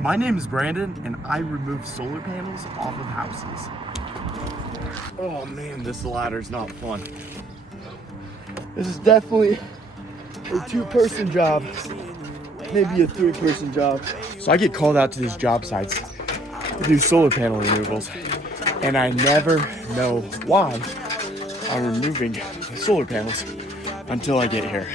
My name is Brandon, and I remove solar panels off of houses. Oh man, this ladder's not fun. This is definitely a two-person job, maybe a three-person job. So I get called out to these job sites to do solar panel removals, and I never know why I'm removing solar panels until I get here.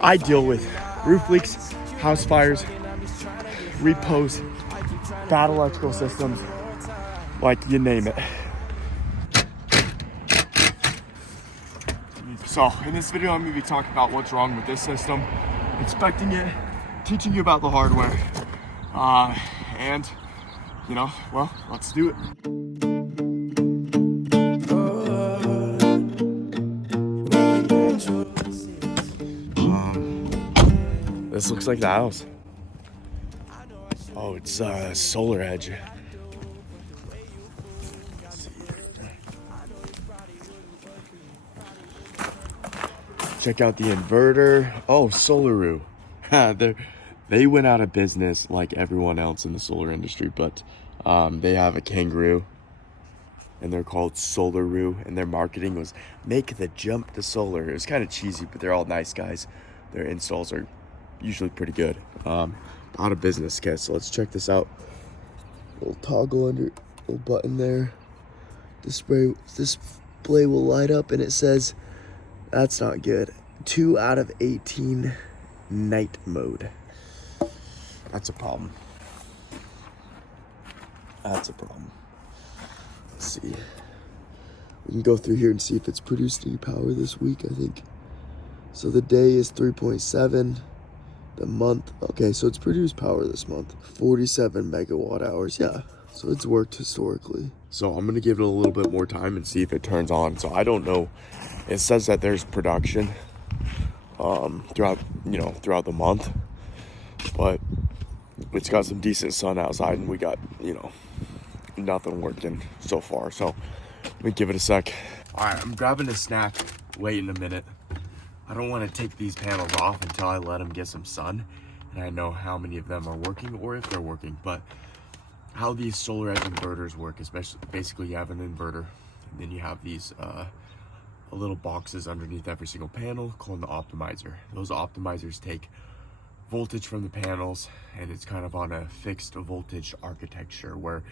I deal with roof leaks, house fires, repos, bad electrical systems, like you name it. So in this video, I'm gonna be talking about what's wrong with this system, inspecting it, teaching you about the hardware, and you know, well, let's do it. This looks like the house. Oh, it's SolarEdge. Check out the inverter. Oh, SolarEdge. They went out of business like everyone else in the solar industry, but they have a kangaroo, and they're called SolarEdge, and their marketing was make the jump to solar. It was kind of cheesy, but they're all nice guys. Their installs are usually pretty good. Out of business, guys. So let's check this out. Little toggle under, little button there. Display will light up, and it says, that's not good. 2 out of 18 night mode. That's a problem. That's a problem. Let's see. We can go through here and see if it's produced any power this week, I think. So the day is 3.7. The month, okay, so it's produced power this month. 47 megawatt hours, yeah. So it's worked historically. So I'm gonna give it a little bit more time and see if it turns on. So I don't know. It says that there's production throughout the month, but it's got some decent sun outside, and we got, nothing working so far. So let me give it a sec. All right, I'm grabbing a snack. Wait a minute. I don't want to take these panels off until I let them get some sun, and I know how many of them are working or if they're working. But how these SolarEdge inverters work, especially, basically you have an inverter, and then you have these little boxes underneath every single panel called the optimizer. Those optimizers take voltage from the panels, and it's kind of on a fixed voltage architecture where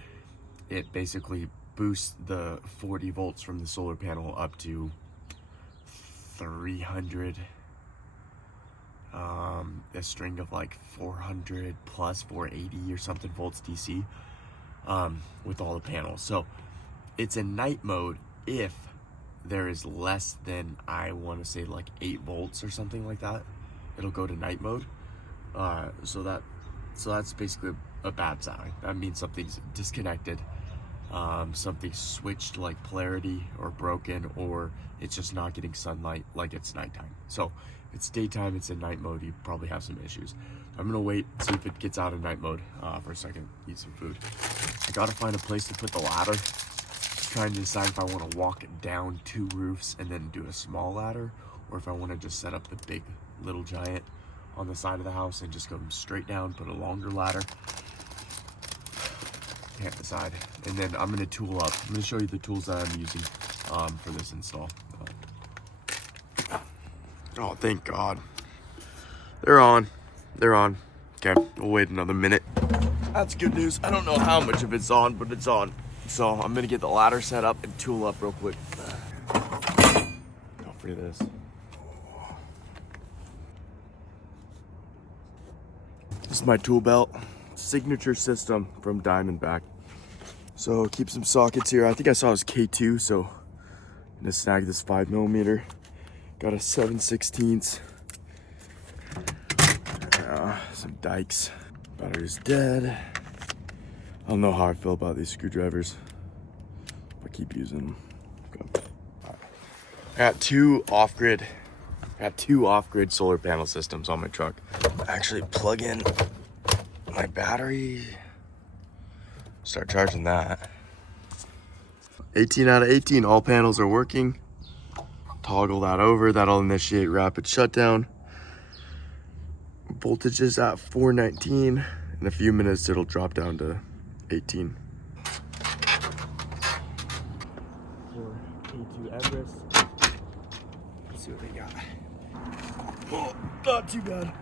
it basically boosts the 40 volts from the solar panel up to 300, a string of like 400 plus 480 or something volts DC, with all the panels. So it's in night mode if there is less than, I want to say, like 8 volts or something like that. It'll go to night mode. So that's basically a bad sign. That means something's disconnected, something's switched like polarity or broken, or it's just not getting sunlight like it's nighttime. So if it's daytime, it's in night mode, you probably have some issues. I'm gonna wait, see if it gets out of night mode for a second, eat some food. I gotta find a place to put the ladder. Trying to decide if I want to walk down 2 roofs and then do a small ladder, or if I want to just set up the big little giant on the side of the house and just go straight down, put a longer ladder. Can't decide. And then I'm going to tool up. I'm going to show you the tools that I'm using for this install. Oh, thank God. They're on. They're on. Okay, we'll wait another minute. That's good news. I don't know how much of it's on, but it's on. So I'm gonna get the ladder set up and tool up real quick. Don't forget this. This is my tool belt. Signature system from Diamondback. So keep some sockets here. I think I saw it was K2, so I'm gonna snag this 5mm. Got a 7/16. Some dikes. Battery's dead. I don't know how I feel about these screwdrivers. I keep using them. Okay. Right. I got two off-grid solar panel systems on my truck. Actually plug in my battery. Start charging that. 18 out of 18, all panels are working. Toggle that over, that'll initiate rapid shutdown. Voltage is at 419, In a few minutes, it'll drop down to 18. For A2 Everest. Let's see what they got. Oh, not too bad.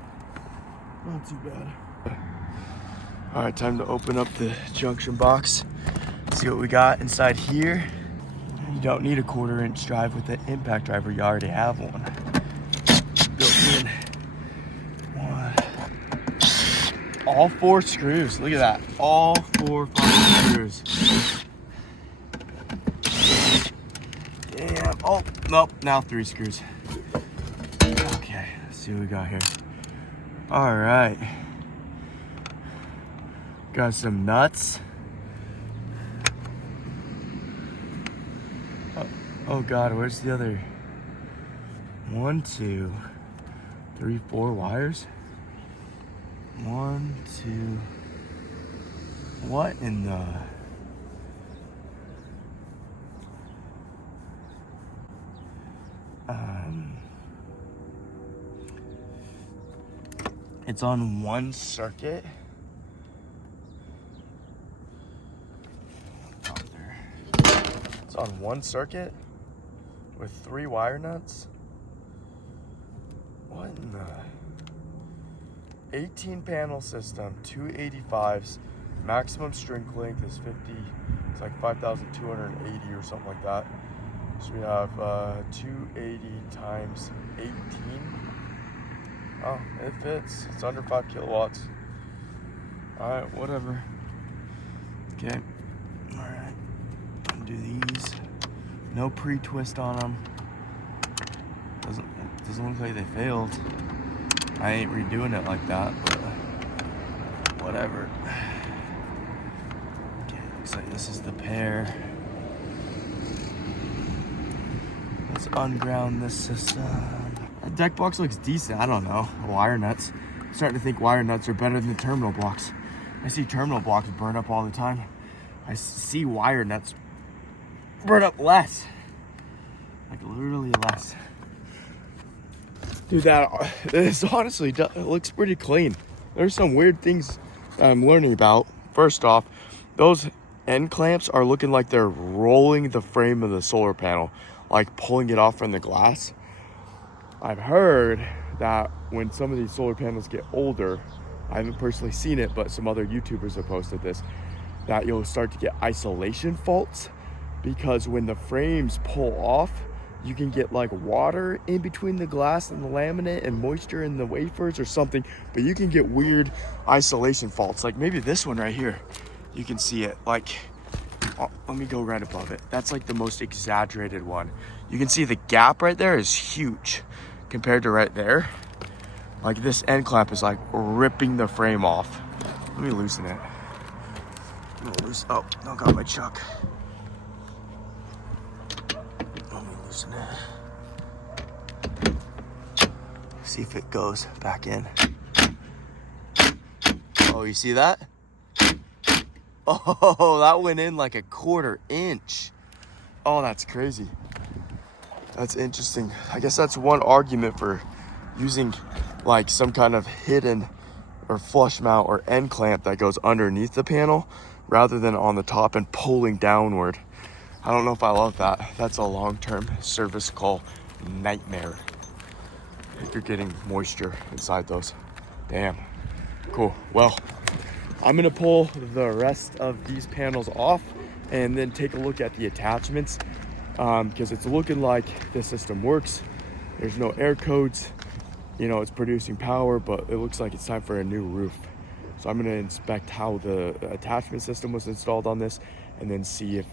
Not too bad. All right, time to open up the junction box. See what we got inside here. You don't need a 1/4-inch drive with the impact driver. You already have one. Built in. One. All 4 screws. Look at that. All 4 fucking screws. Damn. Oh, nope. Now 3 screws. Okay, let's see what we got here. All right. Got some nuts. Oh God, where's the other 1, 2, 3, 4 wires? 1, 2. What in the? It's on 1 circuit. It's on 1 circuit with 3 wire nuts. What in the? 18 panel system, 285s. Maximum string length is 50. It's like 5,280 or something like that. So we have 280 times 18. Oh, it fits. It's under 5 kilowatts. All right, whatever. Okay. All right. Do these. No pre-twist on them. Doesn't look like they failed. I ain't redoing it like that, but whatever. Okay, looks like this is the pair. Let's unground this system. That deck box looks decent. I don't know. Wire nuts. I'm starting to think wire nuts are better than terminal blocks. I see terminal blocks burn up all the time. I see wire nuts burn up less. Like literally less. Dude, this honestly it looks pretty clean. There's some weird things that I'm learning about. First off, those end clamps are looking like they're rolling the frame of the solar panel, like pulling it off from the glass. I've heard that when some of these solar panels get older, I haven't personally seen it, but some other YouTubers have posted this, that you'll start to get isolation faults, because when the frames pull off, you can get like water in between the glass and the laminate and moisture in the wafers or something, but you can get weird isolation faults. Like maybe this one right here, you can see it. Like, oh, let me go right above it. That's like the most exaggerated one. You can see the gap right there is huge compared to right there. Like this end clamp is like ripping the frame off. Let me loosen it. Oh, I got my chuck. Let me loosen it. See if it goes back in. Oh, you see that? Oh, that went in like a 1/4 inch. Oh, that's crazy. That's interesting. I guess that's one argument for using like some kind of hidden or flush mount or end clamp that goes underneath the panel rather than on the top and pulling downward. I don't know if I love that. That's a long-term service call nightmare if you're getting moisture inside those. Damn. Cool. Well, I'm gonna pull the rest of these panels off and then take a look at the attachments, because it's looking like this system works. There's no air codes. You know, it's producing power, but it looks like it's time for a new roof. So I'm gonna inspect how the attachment system was installed on this and then see if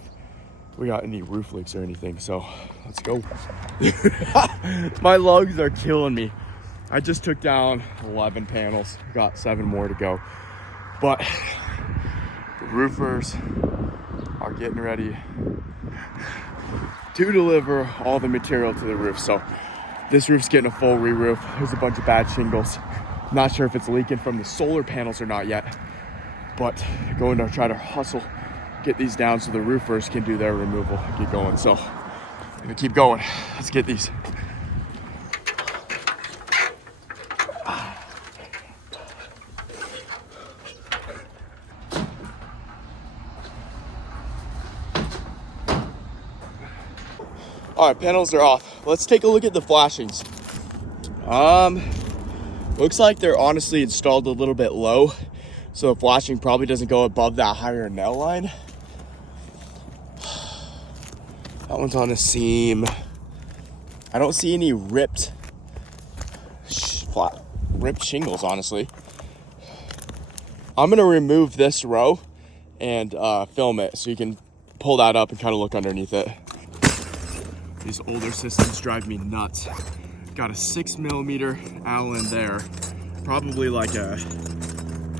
we got any roof leaks or anything. So let's go. My lungs are killing me. I just took down 11 panels, got 7 more to go. But the roofers are getting ready to deliver all the material to the roof. So this roof's getting a full re-roof. There's a bunch of bad shingles. I'm not sure if it's leaking from the solar panels or not yet, but going to try to hustle, get these down so the roofers can do their removal and get going. So I'm gonna keep going. Let's get these. All right, panels are off. Let's take a look at the flashings. Looks like they're honestly installed a little bit low, so the flashing probably doesn't go above that higher nail line. That one's on a seam. I don't see any ripped shingles, honestly. I'm gonna remove this row and film it so you can pull that up and kind of look underneath it. These older systems drive me nuts. Got a 6mm Allen there, probably like a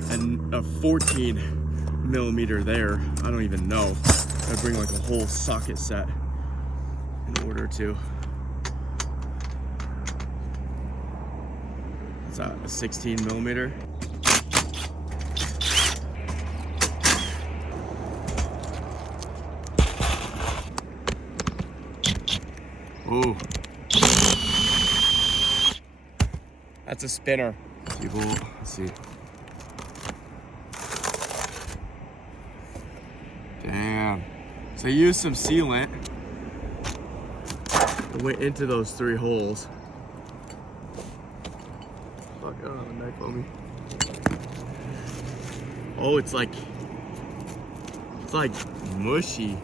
14mm there. I don't even know. I bring like a whole socket set in order to. What's that? A 16mm. Ooh. That's a spinner. Let's see. Damn. So I used some sealant. It went into those 3 holes. Fuck, I don't have a knife on me. Oh, it's like mushy.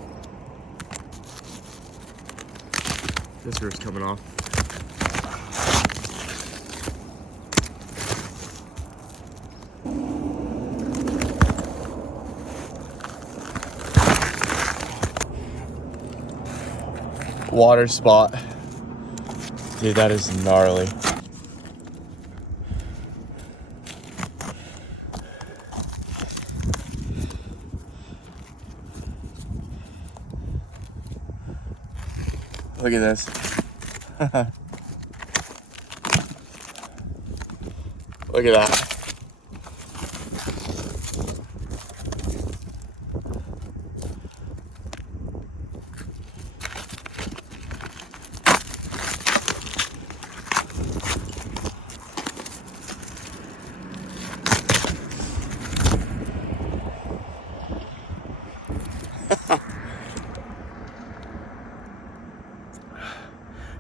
This roof's coming off. Water spot. Dude, that is gnarly. Look at this. Look at that.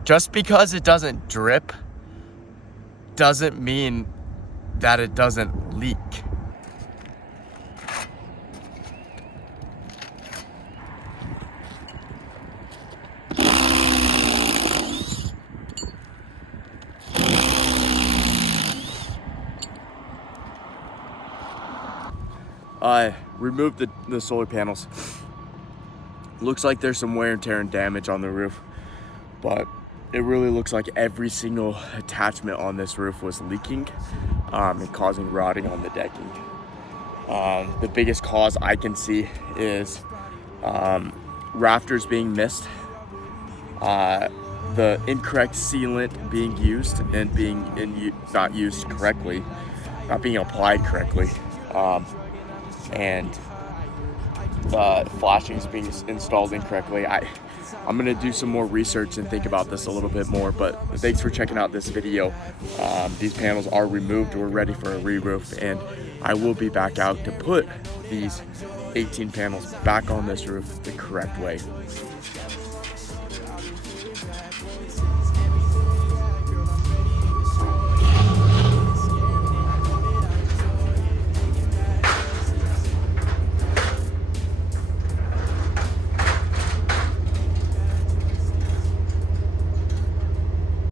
Just because it doesn't drip doesn't mean that it doesn't leak. I removed the solar panels. Looks like there's some wear and tear and damage on the roof, but it really looks like every single attachment on this roof was leaking and causing rotting on the decking. The biggest cause I can see is rafters being missed, the incorrect sealant being used and being not used correctly, not being applied correctly, and flashings being installed incorrectly. I'm gonna do some more research and think about this a little bit more, but thanks for checking out this video. These panels are removed. We're ready for a re-roof, and I will be back out to put these 18 panels back on this roof the correct way.